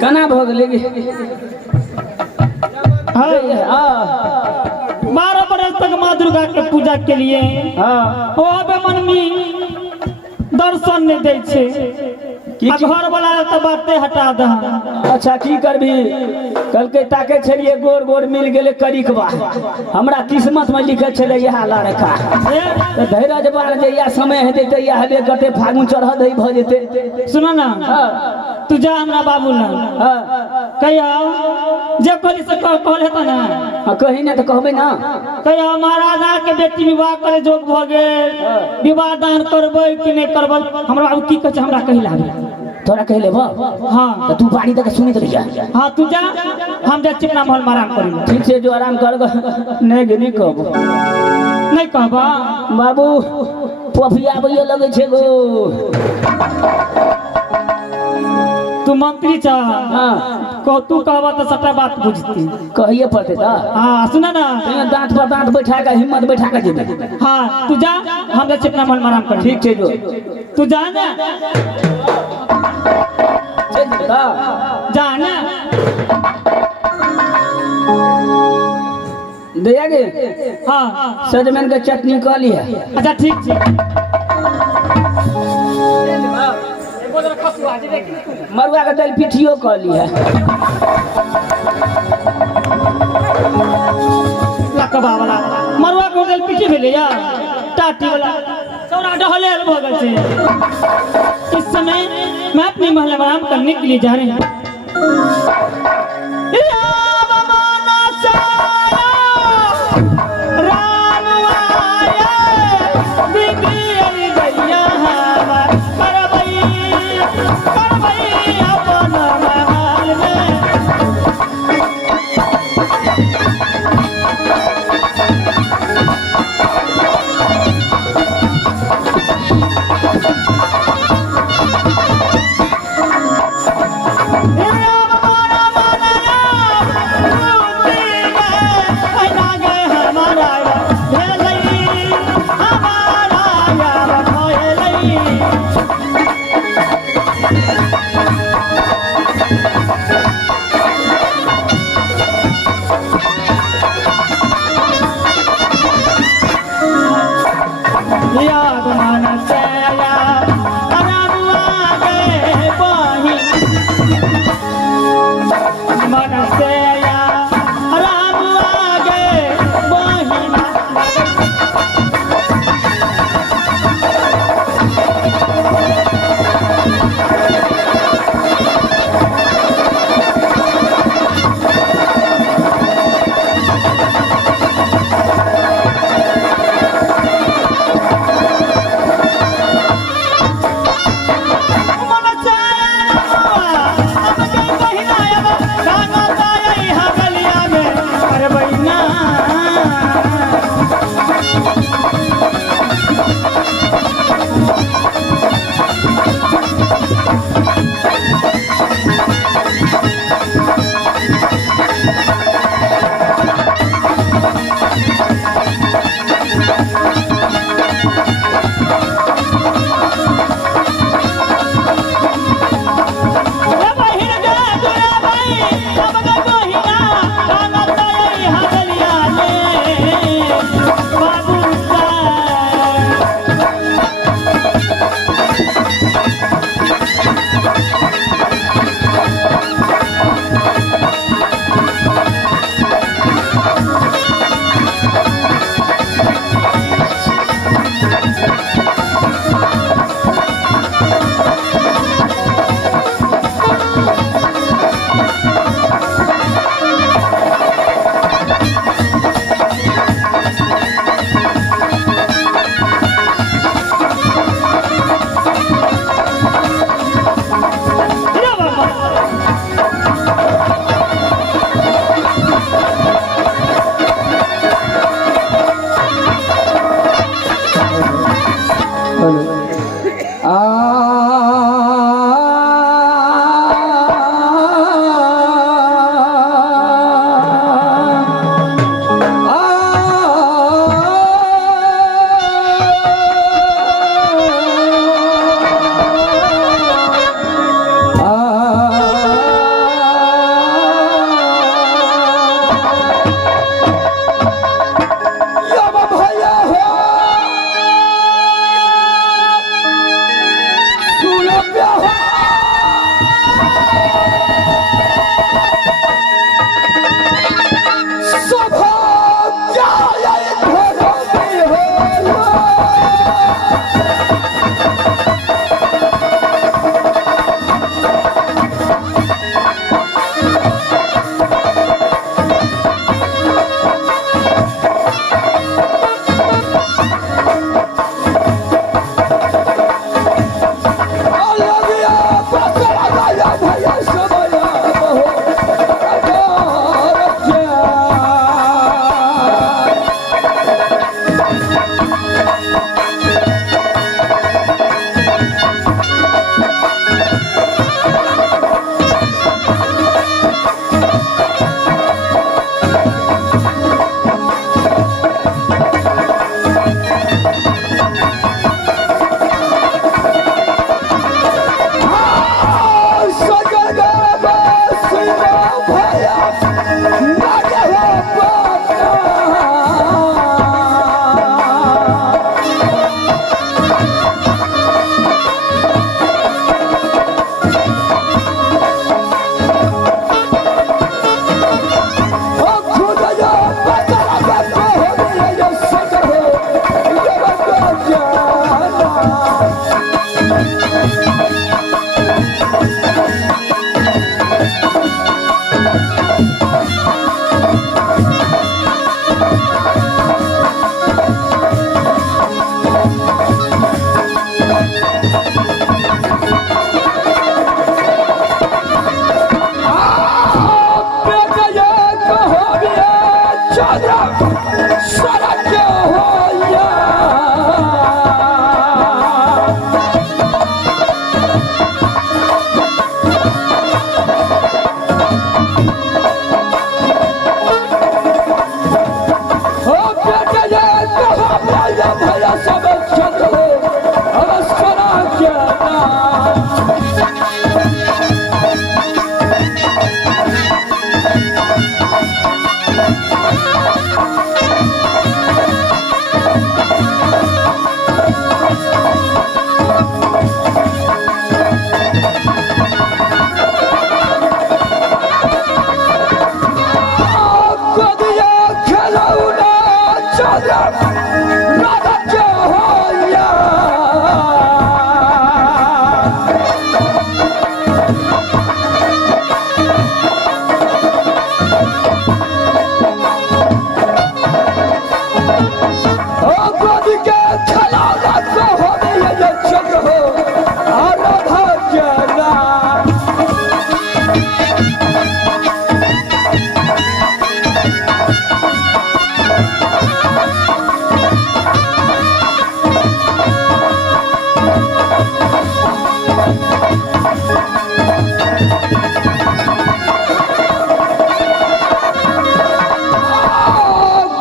कना भोग लेगी 12 बरस तक माँ दुर्गा के पूजा के लिए मन में दर्शन नहीं दे छे घर वाला तो बातें हटा द। अच्छा की करबी कल के ताके छलिए गोर गोर मिल गेले करिकबा हमरा किस्मत में लिखल छले यह लड़का तो धैर्य बार जइया समय हेते तइया हबे गटे फागुन चढ़ दई भ जेते। सुनो ना तू जा हमरा बाबू ना कहिया जे कहली से कहले त ना कही ना तो कहबे ना कहिया महाराजा के बेटी विवाह करे जोग भ गेल विवाह दान करबै कि नहीं करबै हमरा बाबू की कह हमरा कहि लागे तोरा कह ले हां तो तू बाड़ी तक सुनित रह जा। हां तू जा हम जा चिकना महल में आराम करी। ठीक से जो आराम कर नहीं गिनी कहब नहीं कहबा बाबू पफिया आबे लगे छे गो तू मंत्री छ को तू कहबा तो सबटा बात बुझती कहिए पड़ते ता। हां सुना ना दांत पर दांत बैठा के हिम्मत बैठा के जेबे। हां तू जा हम जा चिकना महल में आराम करी। ठीक छे जो तू जा ना जाना दया गे हाँ सजमन का चटनी कह लिया। अच्छा ठीक है मरुआ का दाल पिठियो कह लिया। लकबा वाला मरुआ को दाल पिठी भेले या टाटी वाला सौरा डहले भगल से। इस समय मैं अपनी महल में आराम करने के लिए जा रहे हैं।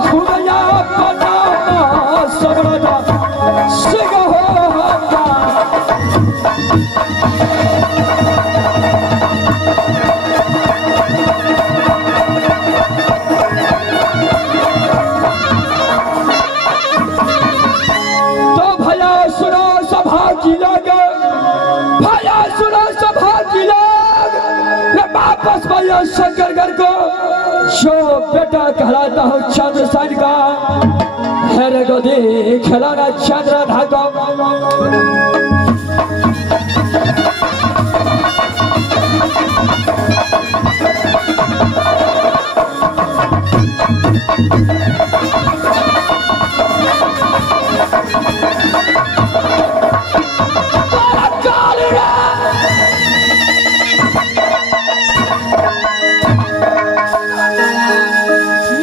खुदया बनाना सबरदा सिंह होता तो भैया सुनो सभा की लोग, भैया सुनो सभा की लोग, मैं वापस भैया शंकरगढ़ को जो बेटा कहलाता हूँ चंद्रसेन का है रे गोदी खिलाना चंद्रधा को।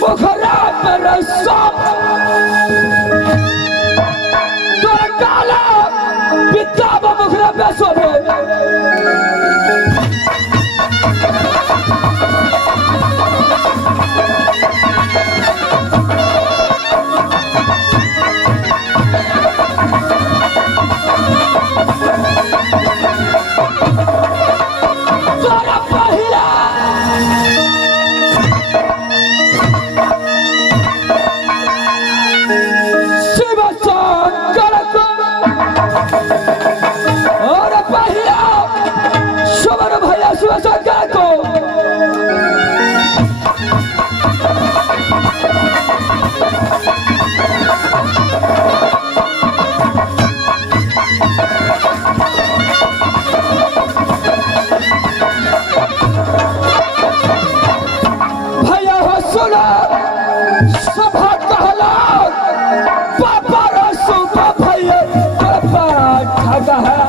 मुखरा पर सब तोरा काला पिता मुखरा पे सोबे तोरा पहिला और पहिला सुमन भैया शिवशंकर को भैया हो सुना सभा कहला पापा रसू का भैया पापा ठगा है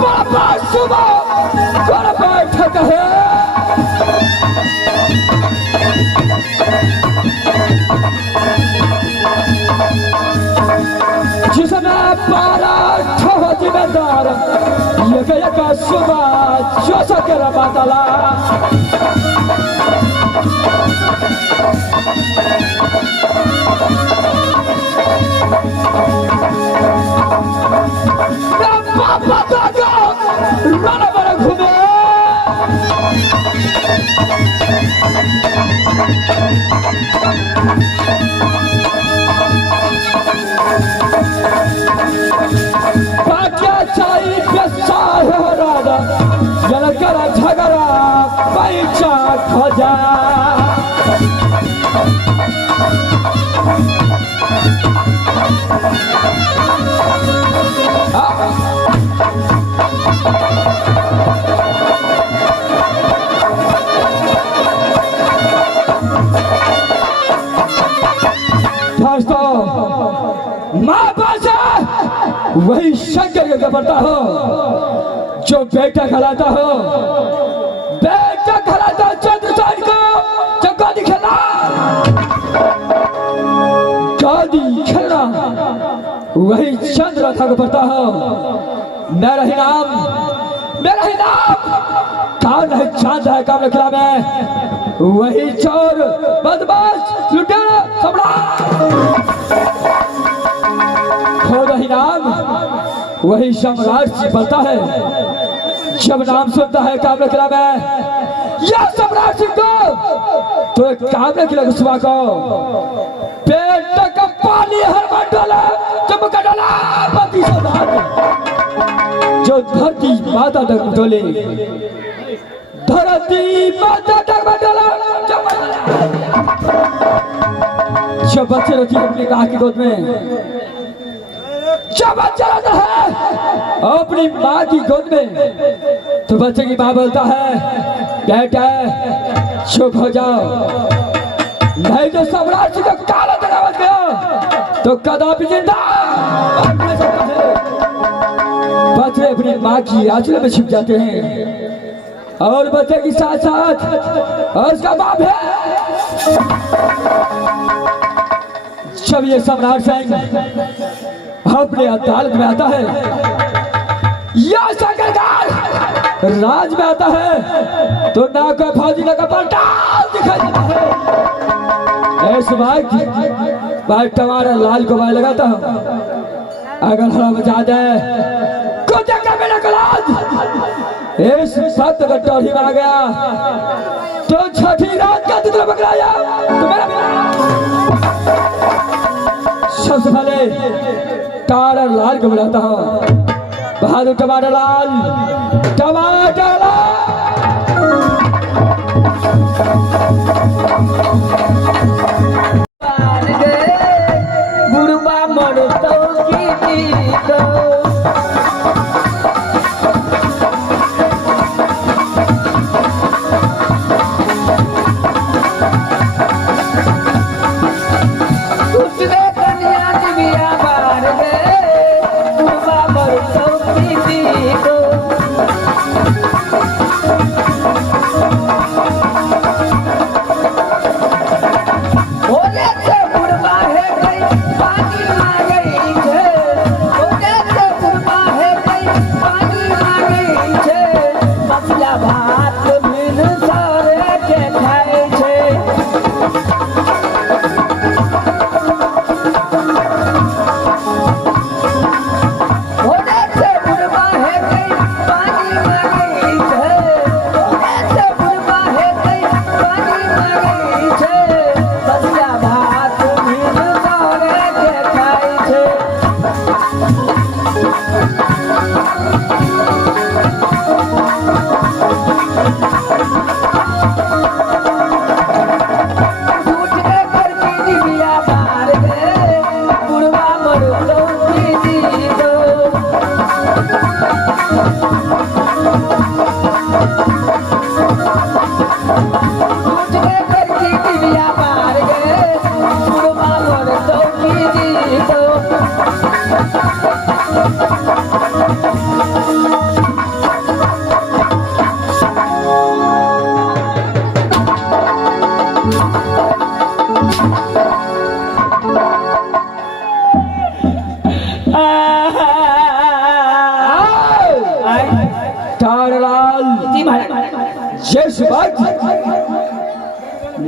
पापा सुबह पापा ठगा है जिसमें पारा ठो जिम्मेदार एक सुबह जो सके बातला पापा दादा राना बड़ा घूमे क्या चाहिए पैसा है राजा जनकर झगड़ा पैसा खोजा माँ बाजा वही शंकर का पड़ता हो जो बेटा खिलाता हो, बेटा खिलाता चंद्रसेन को जो गादी खेला वही चंद्रथा को पड़ता हो। मेरा ही नाम कौन है? चांद है काम खिला में वही चोर बदमाश लुटेरा खुद ही नाम वही सम्राट से पड़ता है। जब नाम सुनता है कामले किला में या सम्राट सिंह को तो एक कामले किला सुबह को पेट का पानी हर बार डाला चमका डाला पति जो धरती माता तक डोले, धरती माता तक डाला जब बच्चे रहती है अपनी माँ की गोद में, जब बच्चा रहता है अपनी माँ की गोद में तो बच्चे की माँ बोलता है बेटा चुप हो जाओ, नहीं तो सम्राट जी को काला तनावत गया तो कदापि जिंदा नहीं सकता है। बच्चे अपनी माँ की आंचल में छिप जाते हैं। और बच्चे के साथ साथ और उसका बाप है। जब ये सम्राट सिंह अपने अदालत में आता है या सरकार राज में आता है तो ना कोई फौजी ना कोई पलटान दिखाई देता है। ऐसे भाई तुम्हारा लाल को मैं लगाता हूँ, अगर हरा बचा दे को देखा मेरा कलाज इस सत्य का टोली में आ गया तो छठी रात का तितला पकड़ाया तो मेरा सबसे पहले टमाटर लाल को बुलाता हूँ। बहादुर टमाटर लाल, टमाटर लाल। बुढ़वा मरतो की तो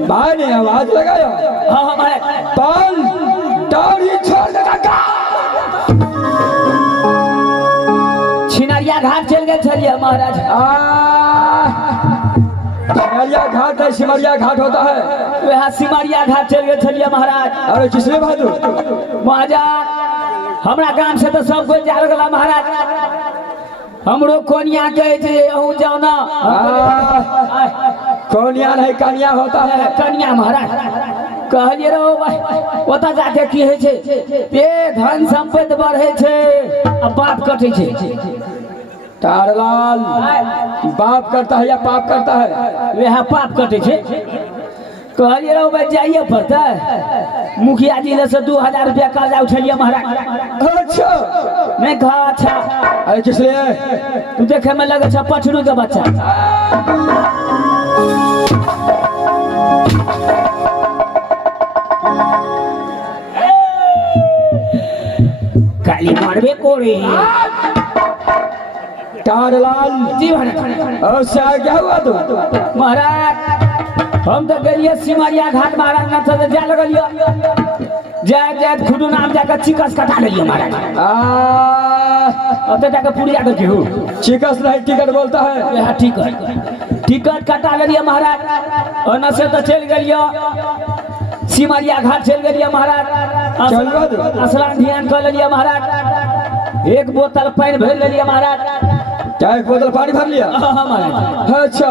भाई ने आवाज लगाया हाँ हमारे पाल दाढ़ी छोड़ देगा। छिनरिया घाट चल गए छलिया महाराज। सिमरिया घाट है, सिमरिया घाट होता है वह सिमरिया घाट चल गए छलिया महाराज। अरे किसने बहादुर महाराज हमरा गांव से तो सब कोई जा रहा महाराज। हमरो कोनिया कहे थे अहू जाओ ना। कोनिया नहीं कनिया होता है। कनिया महाराज कहलिए रो ओता जाके की है छे पे धन संपत्ति बढ़े छे अब बाप कटे छे। तारलाल बाप करता है या पाप करता है? वह पाप कटे छे। कहलिए रो भाई जाइए पड़ता है मुखिया जी ने से 2000 रुपया कर्जा उठलिए महाराज। अच्छा मैं कहा अच्छा। अरे किस लिए? तू देखे में लगे छा पछड़ू का बच्चा। काली मारबे कोरे तारलाल जी महाराज। और क्या हुआ तो? महाराज हम तो गलिए सिमरिया घाट महाराज ना तो जा लगलियो जाए जाए खुदू नाम जाकर चिकस कटा लियो महाराज। अब तो जाकर पुड़िया करके हो चिकस नहीं टिकट बोलता है। यह टिकट कटा लियो महाराज और न से तो चल गलियो सिमरिया घाट चल गलियो महाराज। स्नान ध्यान कर लियो महाराज। एक बोतल पानी भर लियो महाराज। क्या एक बोतल पानी भर लिया? हाँ महाराज। अच्छा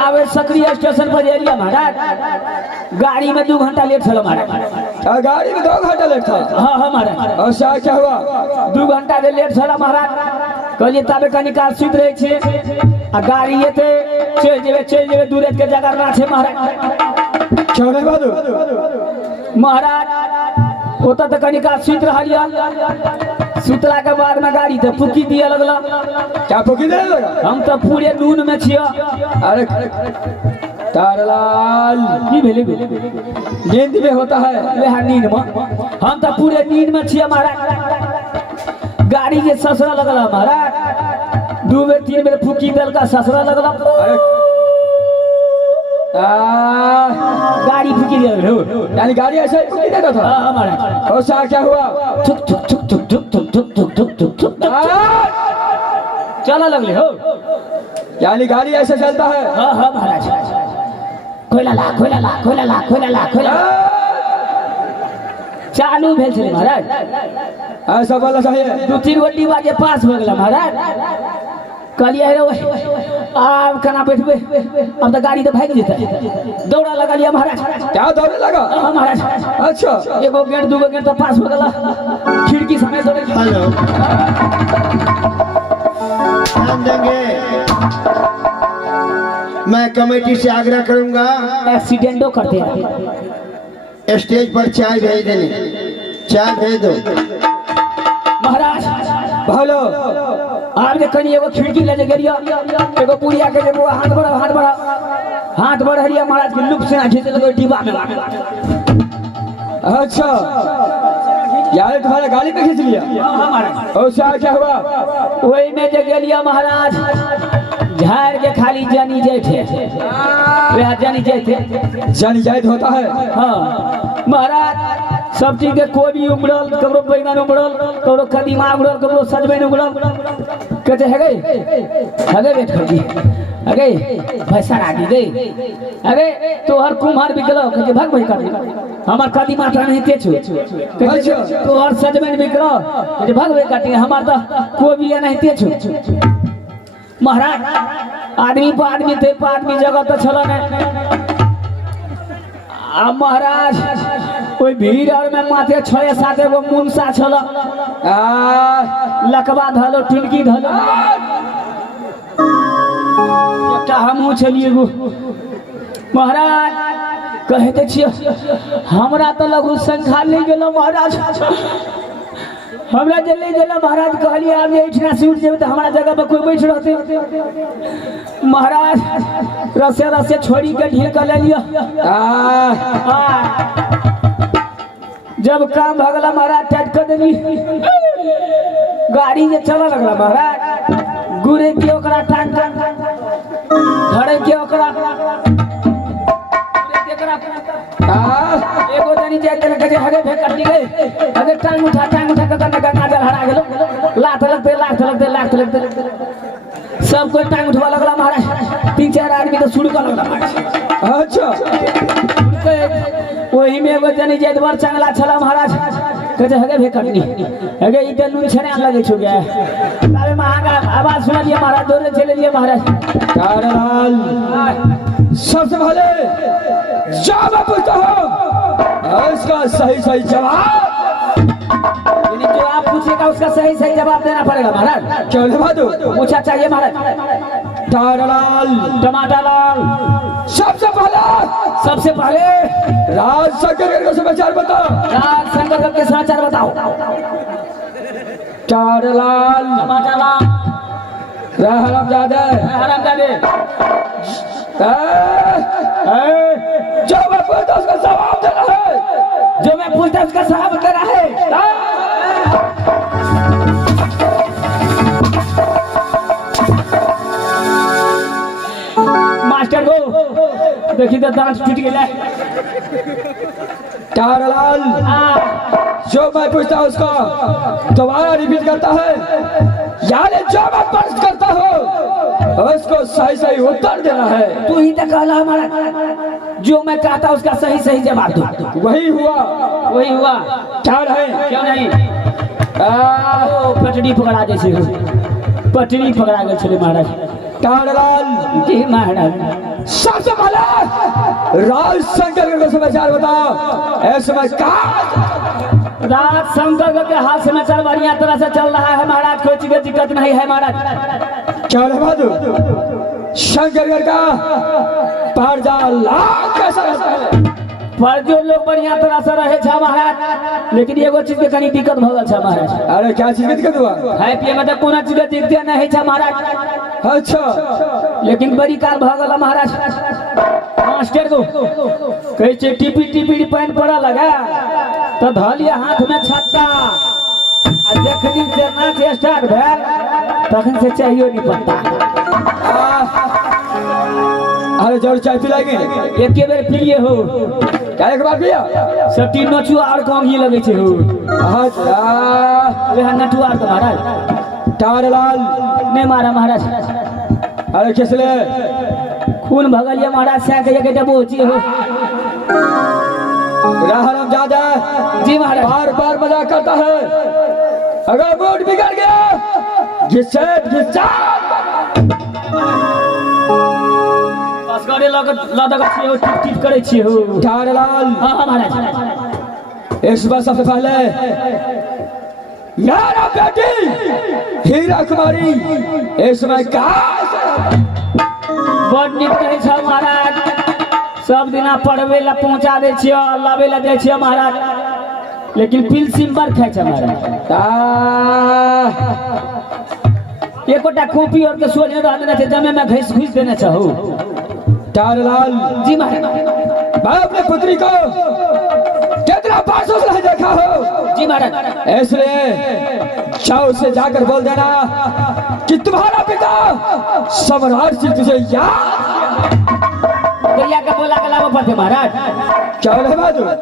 आवे सक्रिय स्टेशन पर एरिया महाराज। गाड़ी में 2 घंटा लेट चलो महाराज। गाड़ी में 2 घंटा लेट था? हाँ हाँ महाराज। और क्या हुआ? 2 घंटा दे लेट चलो महाराज। कहलिए तबे कनी काल सुत रहे छे आ गाड़ी ये थे चल जेबे दूर के जगह ना छे महाराज। क्यों नहीं बहादुर? महाराज ओता तो कनी काल सुत रहलिया सुतला के बाद में गाड़ी तो फूकी दिए लगला। क्या फूकी देने लगा? हम तो पूरे नून में छिया। अरे तारलाल की भेले नींद में होता है। वह नींद में हम तो पूरे नींद में छिया महाराज। गाड़ी के ससुरा लगला महाराज, 2 बेर 3 बेर फूकी दिल का ससुरा लगला। अरे गाड़ी फूकी दिया, यानी गाड़ी ऐसे ही फूकी देता था। हमारा और सा क्या हुआ? थुक थुक थुक थुक थुक थुक थुक थुक थुक थुक थुक चला लगले हो। यानी गाड़ी ऐसे चलता है। हाँ हाँ महाराज, खोला ला खोला ला खोला ला खोला ला खोला चालू भेल छले महाराज। ऐसा बोलना चाहिए। 2-3 गोटी बाजे पास हो गया महाराज। कहलिए रे अब कना बैठबे, अब तो गाड़ी तो भाग जेते। दौड़ा लगा लिया महाराज। क्या दौड़ने लगा? हाँ महाराज। अच्छा, एगो गेट 2 गेट तो पास हो गया। खिड़की समेत दौड़े। हेलो, ध्यान देंगे। मैं कमेटी से आग्रह करूंगा, एक्सीडेंटो करते हैं। स्टेज पर चाय भेज देने, चाय भेज दो। महाराज बोलो। आप जे कनी एगो खिड़की ले गेलिया, एगो पुड़िया के एगो हाथ बढ़ हरिया महाराज के लुक से ना खींचे लगे डिब्बा में। अच्छा, यार तुम्हारा गाड़ी पे खींच लिया। हाँ महाराज। और सा क्या हुआ? वही में जे गेलिया महाराज, झाड़ के खाली जानी जाए थे। वह जानी जाए थे। जानी जायद होता है। हाँ महाराज, सब चीज के कोबी उमड़ल, कबरो बैगन उमड़ल, कबरो कदीमा उमड़ल, कबरो सजमैन उमड़ल। कहते है गए बेट खड़ी अगे पैसा रागी दे। अरे तोहर कुम्हार बिकलो, कहते भाग भाई काट। हमार कदीमा टा नहीं तेछो, कहते तोहर सजमैन बिकलो, कहते भाग भाई काटी। हमार तो कोबी नहीं तेछो। महाराज आदमी पर आदमी थे, पर आदमी जगह तो छल आ महाराज। कोई भीड़ और में माथे 6-7 गो मुनसा छल। लकवा धलो, टुनकी धलो। एकटा हमहू छलिए गो महाराज। कहते छियै हमरा तो लघु संख्या ले गेलो महाराज। हमरा जे ले गेलो महाराज, कहलिए आब जे इठना से उठ जेबे तो हमारा जगह पर कोई बैठ रहते। महाराज रसे रसे छोड़ी के ढील कर ले लिया। जब काम भगला महाराज टाइट कर देली। गाड़ी जे चला लगला महाराज, गुरे के ओकरा टांग धरे के ओकरा एगो जनी जाते न कहे हगे भे कटली गए। हगे टांग उठा के गंगा जल हरा गेलो। लात लगते सब कोई टांग उठवा लगला महाराज। 3-4 आदमी तो शुरू कर लगला महाराज। अच्छा, वही में एगो जनी जात बर चंगला छला महाराज। कहते हगे भे कटली हगे इते नून छने लगे छु गया। अरे महंगा आवाज सुना दिया महाराज, दौड़े चले लिए महाराज। तारलाल सबसे पहले जवाब पूछता हूँ, इसका सही जवाब। जो आप पूछेगा उसका सही जवाब देना पड़ेगा महाराज। क्यों बहादू? पूछा चाहिए महाराज। तारलाल टमाटर लाल सबसे पहले राज शंकर के समाचार बताओ। राज शंकर के समाचार बताओ। तारलाल टमाटर लाल हरामजादे जो मैं पूछता उसका जवाब देना है। जो मैं पूछता उसका जवाब देना है। मास्टर को देखिए तो दांत टूट गया। तारलाल जो मैं पूछता हूँ उसका दोबारा रिपीट करता है, यानी जो मैं प्रश्न करता हूँ उसको सही उत्तर देना है। तू ही तो कहला हमारा, जो मैं कहता उसका सही जवाब दो। वही हुआ। क्या रहे? क्यों नहीं? पटरी पकड़ा जैसे पटरी पकड़ा गए छे महाराज। तारलाल जी महाराज। सबसे पहले राज शंकर के समाचार बताओ। ऐसे में राज शंकर के हाथ समाचार बढ़िया तरह से चल रहा है महाराज, कोई चीज दिक्कत नहीं है महाराज। क्या बहादुर शंकर का पारजाल कैसा रहता है? पर जो लोग बढ़िया तरह से रहे छा महाराज, लेकिन एगो चीज के कनी दिक्कत भ गल छा महाराज। अरे क्या चीज की दिक्कत हुआ? खाए पिए में तो कोनो चीज के दिक्कत नहीं छा महाराज, अच्छा लेकिन बड़ी काल भ गल महाराज। मास्टर को कहे छे टिपी टिपी पानी पड़ा लगा तो धलिया हाथ में छत्ता, आ जखनी से नाच स्टार्ट भेल तखन से चाहिए नहीं पत्ता। अरे जरूर चाय पिलाएंगे। एक बेर पिए हो क्या एक बार पिया? सब तीन नचुआ और कम ही लगे छे हो। अच्छा वे नटुआ तो महाराज तारलाल नहीं मारा महाराज। अरे किस ले खून भगल ये महाराज से के एक डबोची हो। राहरम ज्यादा जी महाराज। बार बार मजाक करता है, अगर मूड बिगड़ गया घिसेट बस गाड़ी लदक छिए हो, टिप टिप करे छिए हो। तारलाल हां महाराज। इस बार सबसे पहले यारा बेटी हीरा कुमारी इस समय बड़ निक रहे छ महाराज, सब दिना पढ़वे ला पहुंचा दे छिए, लावे ला दे छिए महाराज, लेकिन पिल सिंबर खाए छ महाराज। एकोटा कॉपी और के सोने रहने थे जमे में घिस घुस देने छ हो। तारलाल जी महाराज। मैं अपने पुत्री को कितना पासों से नहीं देखा हो। जी महाराज। इसलिए जाओ से जाकर बोल देना कि तुम्हारा पिता सम्राट सिंह तुझे याद भैया का बोला के लावा पड़ते महाराज। क्या बोले बात?